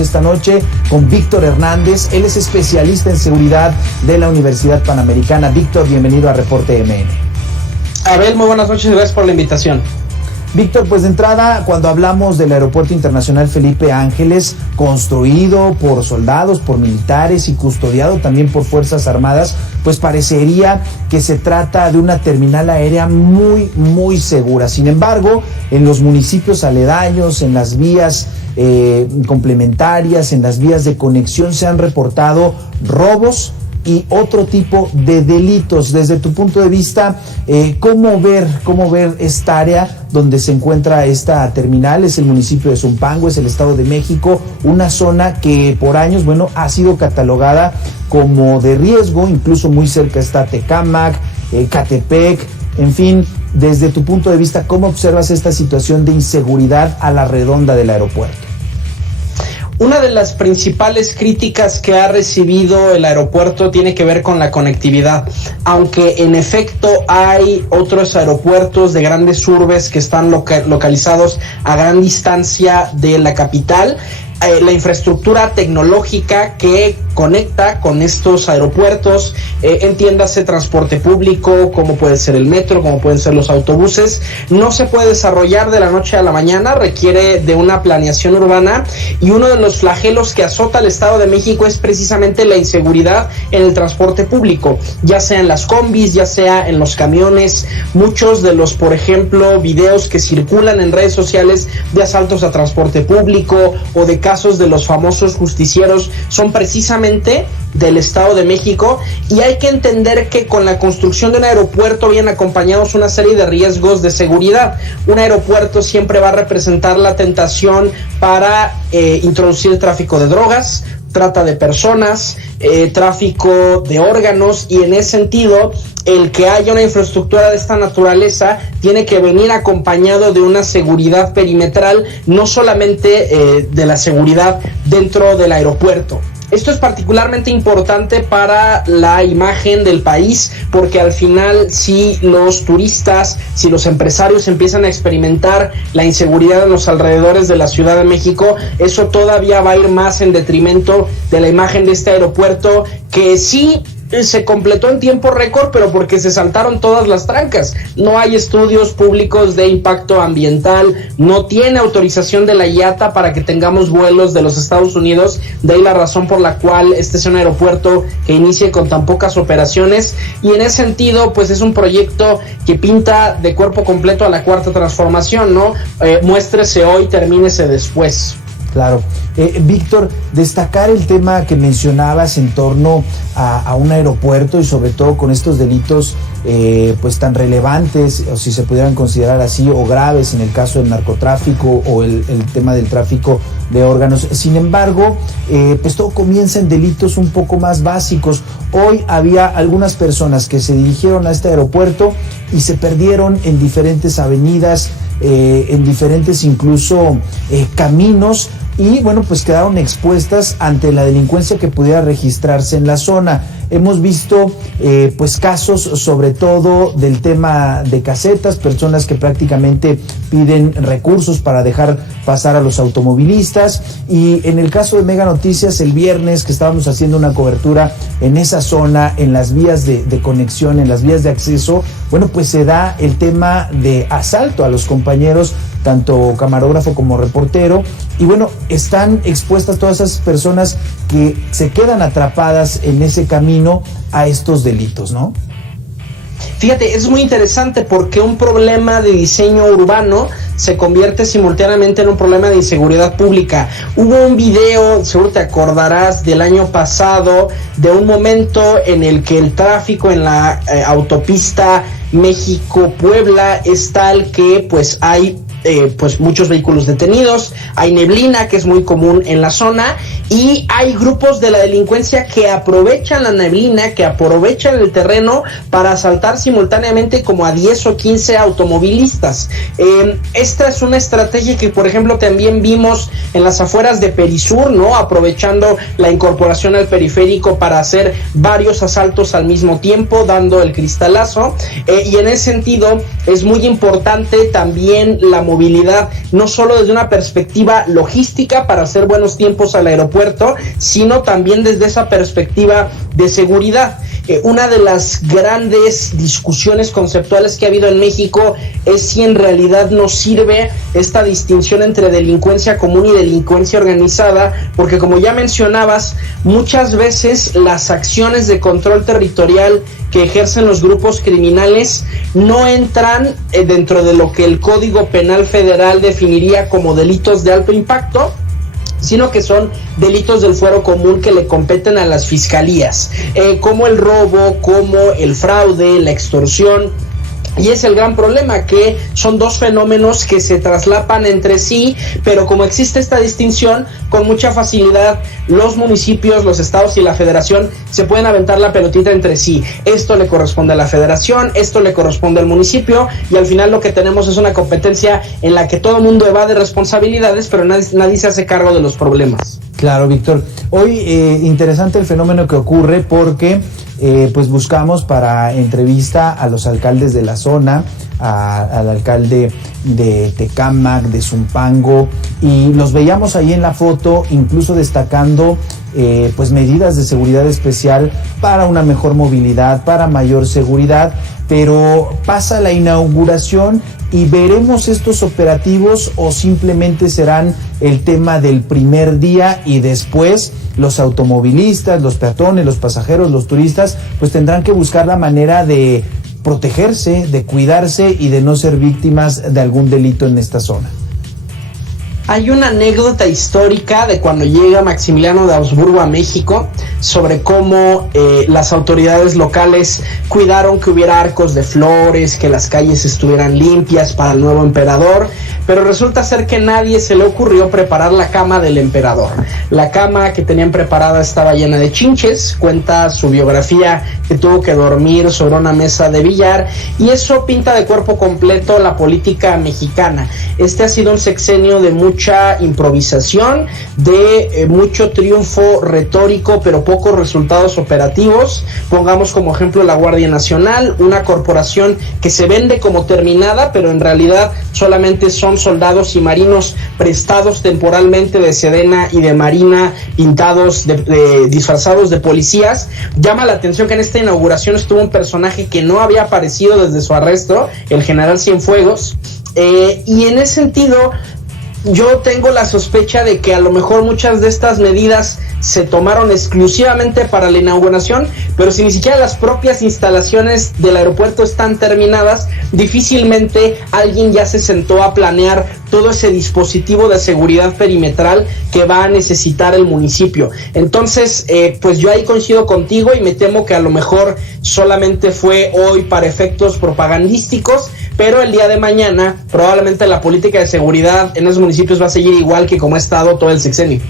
Esta noche con Víctor Hernández, él es especialista en seguridad de la Universidad Panamericana. Víctor, bienvenido a Reporte MN. Abel, muy buenas noches y gracias por la invitación. Víctor, pues de entrada, cuando hablamos del Aeropuerto Internacional Felipe Ángeles, construido por soldados, por militares y custodiado también por Fuerzas Armadas, pues parecería que se trata de una terminal aérea muy segura. Sin embargo, en los municipios aledaños, en las vías complementarias, en las vías de conexión, se han reportado robos y otro tipo de delitos. Desde tu punto de vista, ¿cómo ver esta área donde se encuentra esta terminal? Es el municipio de Zumpango, es el Estado de México, una zona que por años, ha sido catalogada como de riesgo, incluso muy cerca está Tecámac, Catepec, en fin. Desde tu punto de vista, ¿cómo observas esta situación de inseguridad a la redonda del aeropuerto? Una de las principales críticas que ha recibido el aeropuerto tiene que ver con la conectividad. Aunque en efecto hay otros aeropuertos de grandes urbes que están localizados a gran distancia de la capital, la infraestructura tecnológica que conecta con estos aeropuertos, entiéndase transporte público, como puede ser el metro, como pueden ser los autobuses, no se puede desarrollar de la noche a la mañana, requiere de una planeación urbana, y uno de los flagelos que azota al Estado de México es precisamente la inseguridad en el transporte público, ya sea en las combis, ya sea en los camiones. Muchos de los, por ejemplo, videos que circulan en redes sociales de asaltos a transporte público o de casos de los famosos justicieros son precisamente del Estado de México, y hay que entender que con la construcción de un aeropuerto vienen acompañados una serie de riesgos de seguridad. Un aeropuerto siempre va a representar la tentación para introducir el tráfico de drogas, trata de personas, tráfico de órganos, y en ese sentido el que haya una infraestructura de esta naturaleza tiene que venir acompañado de una seguridad perimetral, no solamente de la seguridad dentro del aeropuerto. Esto es particularmente importante para la imagen del país, porque al final, si los turistas, si los empresarios empiezan a experimentar la inseguridad en los alrededores de la Ciudad de México, eso todavía va a ir más en detrimento de la imagen de este aeropuerto, que sí se completó en tiempo récord, pero porque se saltaron todas las trancas. No hay estudios públicos de impacto ambiental, no tiene autorización de la IATA para que tengamos vuelos de los Estados Unidos, de ahí la razón por la cual este es un aeropuerto que inicie con tan pocas operaciones, y en ese sentido pues es un proyecto que pinta de cuerpo completo a la cuarta transformación, ¿no? Muéstrese hoy, termínese después. Claro. Víctor, destacar el tema que mencionabas en torno a un aeropuerto, y sobre todo con estos delitos pues tan relevantes, o si se pudieran considerar así, o graves en el caso del narcotráfico o el tema del tráfico de órganos. Sin embargo, pues todo comienza en delitos un poco más básicos. Hoy había algunas personas que se dirigieron a este aeropuerto y se perdieron en diferentes avenidas, en diferentes incluso caminos, y pues quedaron expuestas ante la delincuencia que pudiera registrarse en la zona. Hemos visto pues casos sobre todo del tema de casetas, personas que prácticamente piden recursos para dejar pasar a los automovilistas, y en el caso de Mega Noticias el viernes que estábamos haciendo una cobertura en esa zona, en las vías de conexión, en las vías de acceso, pues se da el tema de asalto a los compañeros, tanto camarógrafo como reportero, y están expuestas todas esas personas que se quedan atrapadas en ese camino a estos delitos, ¿no? Fíjate, es muy interesante porque un problema de diseño urbano se convierte simultáneamente en un problema de inseguridad pública. Hubo un video, seguro te acordarás, del año pasado, de un momento en el que el tráfico en la autopista México-Puebla es tal que pues hay muchos vehículos detenidos, hay neblina que es muy común en la zona, y hay grupos de la delincuencia que aprovechan la neblina, que aprovechan el terreno para asaltar simultáneamente como a 10 o 15 automovilistas. Esta es una estrategia que, por ejemplo, también vimos en las afueras de Perisur, ¿no? Aprovechando la incorporación al periférico para hacer varios asaltos al mismo tiempo, dando el cristalazo, y en ese sentido es muy importante también la movilidad movilidad, no solo desde una perspectiva logística para hacer buenos tiempos al aeropuerto, sino también desde esa perspectiva de seguridad. Una de las grandes discusiones conceptuales que ha habido en México es si en realidad nos sirve esta distinción entre delincuencia común y delincuencia organizada, porque como ya mencionabas, muchas veces las acciones de control territorial que ejercen los grupos criminales no entran dentro de lo que el Código Penal Federal definiría como delitos de alto impacto, sino que son delitos del fuero común que le competen a las fiscalías, como el robo, como el fraude, la extorsión. Y es el gran problema, que son dos fenómenos que se traslapan entre sí, pero como existe esta distinción, con mucha facilidad los municipios, los estados y la federación se pueden aventar la pelotita entre sí. Esto le corresponde a la federación, esto le corresponde al municipio, y al final lo que tenemos es una competencia en la que todo el mundo evade responsabilidades, pero nadie se hace cargo de los problemas. Claro, Víctor. Hoy interesante el fenómeno que ocurre porque pues buscamos para entrevista a los alcaldes de la zona, al alcalde de Tecámac, de Zumpango, y los veíamos ahí en la foto, incluso destacando pues medidas de seguridad especial para una mejor movilidad, para mayor seguridad, pero pasa la inauguración y veremos estos operativos, o simplemente serán el tema del primer día y después los automovilistas, los peatones, los pasajeros, los turistas pues tendrán que buscar la manera de protegerse, de cuidarse y de no ser víctimas de algún delito en esta zona. Hay una anécdota histórica de cuando llega Maximiliano de Habsburgo a México sobre cómo las autoridades locales cuidaron que hubiera arcos de flores, que las calles estuvieran limpias para el nuevo emperador, pero resulta ser que a nadie se le ocurrió preparar la cama del emperador. La cama que tenían preparada estaba llena de chinches, cuenta su biografía que tuvo que dormir sobre una mesa de billar, y eso pinta de cuerpo completo la política mexicana. Este ha sido un sexenio de mucha improvisación, de mucho triunfo retórico, pero pocos resultados operativos. Pongamos como ejemplo la Guardia Nacional, una corporación que se vende como terminada, pero en realidad solamente son soldados y marinos prestados temporalmente de Sedena y de Marina, pintados disfrazados de policías. Llama la atención que en esta inauguración estuvo un personaje que no había aparecido desde su arresto, el general Cienfuegos, y en ese sentido yo tengo la sospecha de que a lo mejor muchas de estas medidas se tomaron exclusivamente para la inauguración, pero si ni siquiera las propias instalaciones del aeropuerto están terminadas, difícilmente alguien ya se sentó a planear todo ese dispositivo de seguridad perimetral que va a necesitar el municipio. Entonces, pues yo ahí coincido contigo y me temo que a lo mejor solamente fue hoy para efectos propagandísticos, pero el día de mañana probablemente la política de seguridad en esos municipios va a seguir igual que como ha estado todo el sexenio.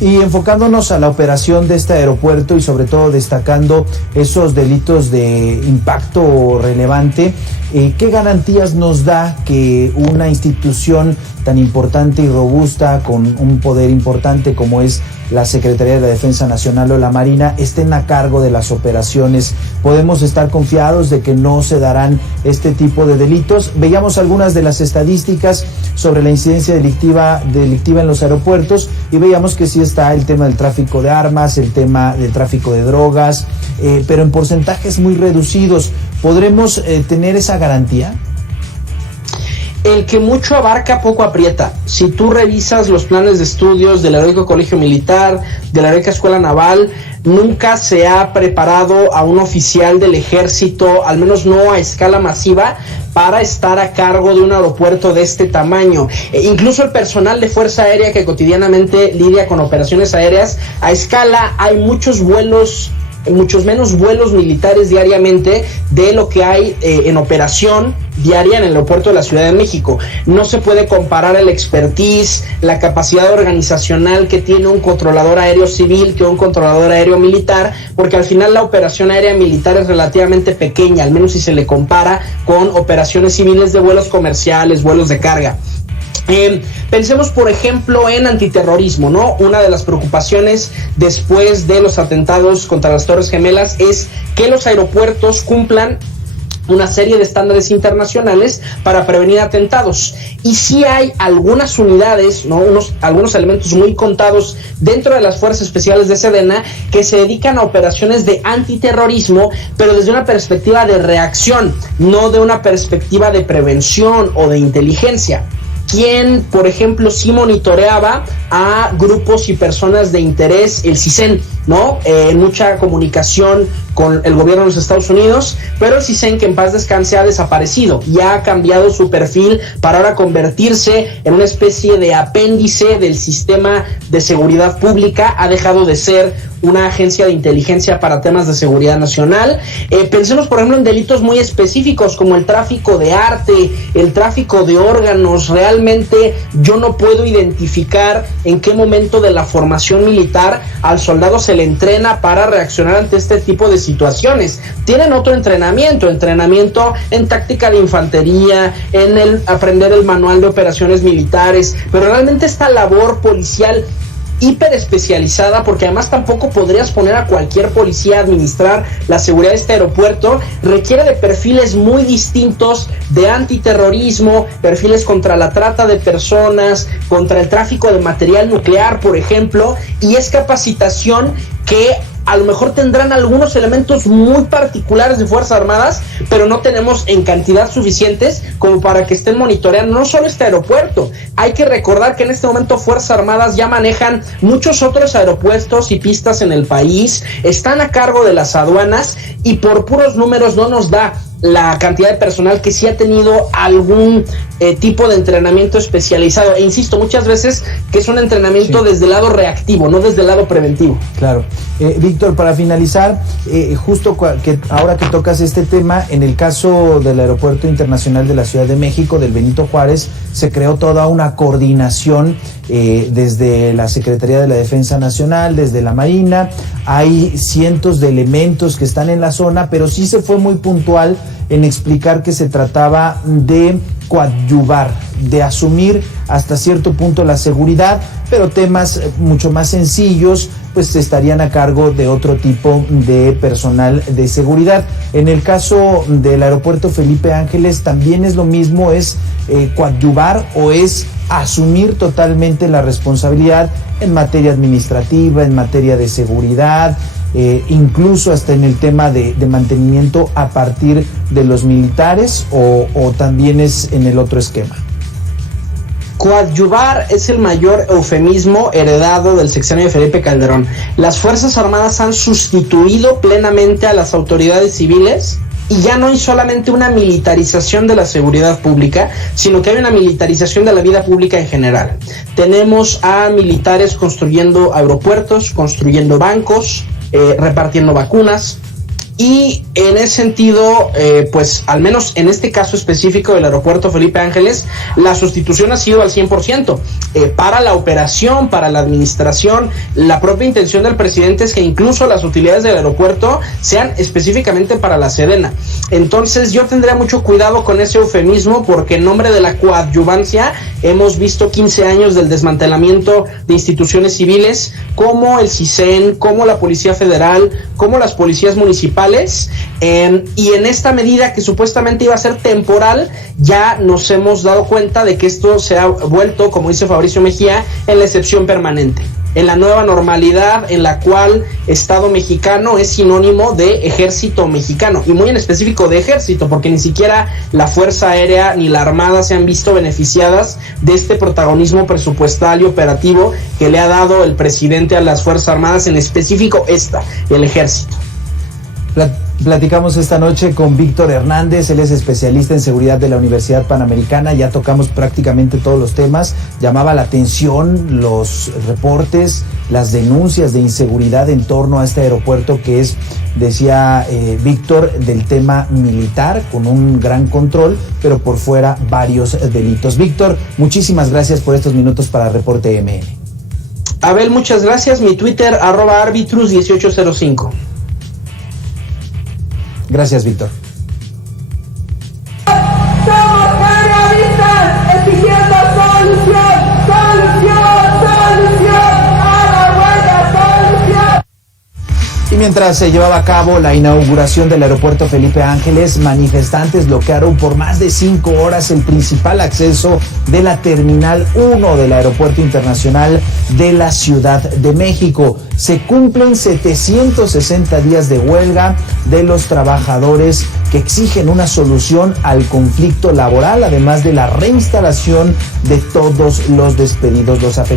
Y enfocándonos a la operación de este aeropuerto y sobre todo destacando esos delitos de impacto relevante, ¿qué garantías nos da que una institución tan importante y robusta, con un poder importante como es la Secretaría de la Defensa Nacional o la Marina, estén a cargo de las operaciones? ¿Podemos estar confiados de que no se darán este tipo de delitos? Veíamos algunas de las estadísticas sobre la incidencia delictiva en los aeropuertos y veíamos que sí está el tema del tráfico de armas, el tema del tráfico de drogas, pero en porcentajes muy reducidos. ¿Podremos tener esa garantía? El que mucho abarca, poco aprieta. Si tú revisas los planes de estudios del Heroico Colegio Militar, de la Heroica Escuela Naval, nunca se ha preparado a un oficial del ejército, al menos no a escala masiva, para estar a cargo de un aeropuerto de este tamaño. Incluso el personal de Fuerza Aérea que cotidianamente lidia con operaciones aéreas, a escala hay muchos menos vuelos militares diariamente de lo que hay en operación diaria en el aeropuerto de la Ciudad de México. No se puede comparar el expertise, la capacidad organizacional que tiene un controlador aéreo civil que un controlador aéreo militar, porque al final la operación aérea militar es relativamente pequeña, al menos si se le compara con operaciones civiles de vuelos comerciales, vuelos de carga. Pensemos por ejemplo en antiterrorismo, ¿no? Una de las preocupaciones después de los atentados contra las Torres Gemelas es que los aeropuertos cumplan una serie de estándares internacionales para prevenir atentados. Y sí hay algunas unidades, ¿no? Algunos elementos muy contados dentro de las Fuerzas Especiales de Sedena que se dedican a operaciones de antiterrorismo, pero desde una perspectiva de reacción, no de una perspectiva de prevención o de inteligencia. Quien, por ejemplo, sí monitoreaba a grupos y personas de interés, el CISEN, ¿no? En mucha comunicación con el gobierno de los Estados Unidos, pero el CISEN, que en paz descanse, ha desaparecido y ha cambiado su perfil para ahora convertirse en una especie de apéndice del sistema de seguridad pública. Ha dejado de ser una agencia de inteligencia para temas de seguridad nacional. Pensemos, por ejemplo, en delitos muy específicos como el tráfico de arte, el tráfico de órganos. Realmente yo no puedo identificar en qué momento de la formación militar al soldado se le entrena para reaccionar ante este tipo de situaciones. Tienen otro entrenamiento en táctica de infantería, en el aprender el manual de operaciones militares, pero realmente esta labor policial hiper especializada, porque además tampoco podrías poner a cualquier policía a administrar la seguridad de este aeropuerto, requiere de perfiles muy distintos de antiterrorismo, perfiles contra la trata de personas, contra el tráfico de material nuclear, por ejemplo, y es capacitación que a lo mejor tendrán algunos elementos muy particulares de Fuerzas Armadas, pero no tenemos en cantidad suficientes como para que estén monitoreando no solo este aeropuerto. Hay que recordar que en este momento Fuerzas Armadas ya manejan muchos otros aeropuertos y pistas en el país, están a cargo de las aduanas y por puros números no nos da la cantidad de personal que sí ha tenido algún tipo de entrenamiento especializado. E insisto, muchas veces que es un entrenamiento desde el lado reactivo, no desde el lado preventivo. Claro. Víctor, para finalizar, justo que ahora que tocas este tema, en el caso del Aeropuerto Internacional de la Ciudad de México, del Benito Juárez, se creó toda una coordinación desde la Secretaría de la Defensa Nacional, desde la Marina. Hay cientos de elementos que están en la zona, pero sí se fue muy puntual en explicar que se trataba de coadyuvar, de asumir hasta cierto punto la seguridad, pero temas mucho más sencillos pues estarían a cargo de otro tipo de personal de seguridad. En el caso del aeropuerto Felipe Ángeles también es lo mismo, es coadyuvar o es asumir totalmente la responsabilidad en materia administrativa, en materia de seguridad, incluso hasta en el tema de mantenimiento a partir de los militares, o también es en el otro esquema. Coadyuvar es el mayor eufemismo heredado del sexenio de Felipe Calderón. Las Fuerzas Armadas han sustituido plenamente a las autoridades civiles y ya no hay solamente una militarización de la seguridad pública, sino que hay una militarización de la vida pública en general. Tenemos a militares construyendo aeropuertos, construyendo bancos, repartiendo vacunas. Y en ese sentido, pues al menos en este caso específico del aeropuerto Felipe Ángeles, la sustitución ha sido al 100%. Para la operación, para la administración, la propia intención del presidente es que incluso las utilidades del aeropuerto sean específicamente para la Sedena. Entonces yo tendría mucho cuidado con ese eufemismo, porque en nombre de la coadyuvancia hemos visto 15 años del desmantelamiento de instituciones civiles como el CISEN, como la Policía Federal, como las policías municipales. Y en esta medida que supuestamente iba a ser temporal, ya nos hemos dado cuenta de que esto se ha vuelto, como dice Fabricio Mejía, en la excepción permanente, en la nueva normalidad en la cual Estado mexicano es sinónimo de ejército mexicano, y muy en específico de ejército, porque ni siquiera la Fuerza Aérea ni la Armada se han visto beneficiadas de este protagonismo presupuestal y operativo que le ha dado el presidente a las Fuerzas Armadas, en específico el ejército. Platicamos esta noche con Víctor Hernández, él es especialista en seguridad de la Universidad Panamericana. Ya tocamos prácticamente todos los temas. Llamaba la atención los reportes, las denuncias de inseguridad en torno a este aeropuerto, que es, decía Víctor, del tema militar, con un gran control, pero por fuera varios delitos. Víctor, muchísimas gracias por estos minutos para Reporte MN. Abel, muchas gracias. Mi Twitter, @arbitrus1805. Gracias, Víctor. Somos periodistas exigiendo solución a la huelga, solución. mientras se llevaba a cabo la inauguración del aeropuerto Felipe Ángeles, manifestantes bloquearon por más de 5 horas el principal acceso de la Terminal 1 del Aeropuerto Internacional de la Ciudad de México. Se cumplen 760 días de huelga de los trabajadores que exigen una solución al conflicto laboral, además de la reinstalación de todos los despedidos. Los afectados